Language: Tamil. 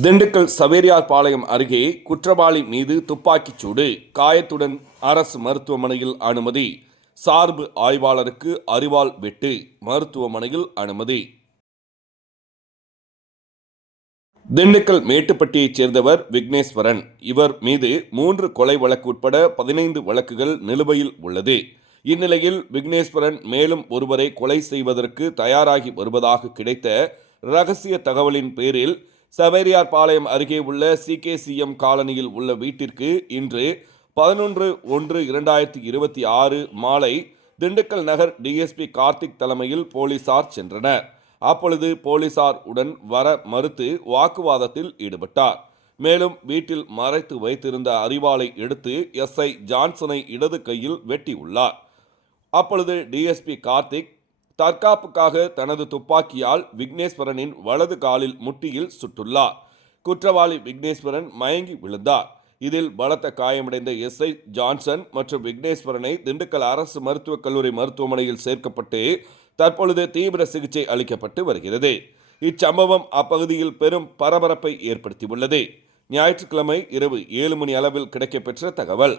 திண்டுக்கல் சவேரியார் பாளையம் அருகே குற்றவாளி மீது துப்பாக்கிச் சூடு. காயத்துடன் அரசு மருத்துவமனையில் அனுமதி. சார்பு ஆய்வாளருக்கு அறிவால் வெட்டு மருத்துவமனையில் அனுமதி. திண்டுக்கல் மேட்டுப்பட்டியைச் சேர்ந்தவர் விக்னேஸ்வரன். இவர் மீது மூன்று கொலை வழக்கு உட்பட பதினைந்து வழக்குகள் நிலுவையில் உள்ளது. இந்நிலையில் விக்னேஸ்வரன் மேலும் ஒருவரை கொலை செய்வதற்கு தயாராகி வருவதாக கிடைத்த ரகசிய தகவலின் பேரில் சவேரியார் பாளையம் அருகே உள்ள சிகேசிஎம் காலனியில் உள்ள வீட்டிற்கு இன்று பதினொன்று ஒன்று இரண்டாயிரத்தி இருபத்தி ஆறு மாலை திண்டுக்கல் நகர் டிஎஸ்பி கார்த்திக் தலைமையில் போலீசார் சென்றனர். அப்பொழுது போலீசார் உடன் வர மறுத்து வாக்குவாதத்தில் ஈடுபட்டார். மேலும் வீட்டில் மறைத்து வைத்திருந்த அறிவாளை எடுத்து எஸ்ஐ ஜான்சனை இடது கையில் வெட்டியுள்ளார். அப்பொழுது டிஎஸ்பி கார்த்திக் தற்காப்புக்காக தனது துப்பாக்கியால் விக்னேஸ்வரனின் வலது காலில் முட்டியில் சுட்டுள்ளார். குற்றவாளி விக்னேஸ்வரன் மயங்கி விழுந்தார். இதில் பலத்த காயமடைந்த எஸ்ஐ ஜான்சன் மற்றும் விக்னேஸ்வரனை திண்டுக்கல் அரசு மருத்துவக் கல்லூரி மருத்துவமனையில் சேர்க்கப்பட்டு தற்பொழுது தீவிர சிகிச்சை அளிக்கப்பட்டு வருகிறது. இச்சம்பவம் அப்பகுதியில் பெரும் பரபரப்பை ஏற்படுத்தியுள்ளது. ஞாயிற்றுக்கிழமை இரவு ஏழு மணி அளவில் கிடைக்கப்பெற்ற தகவல்.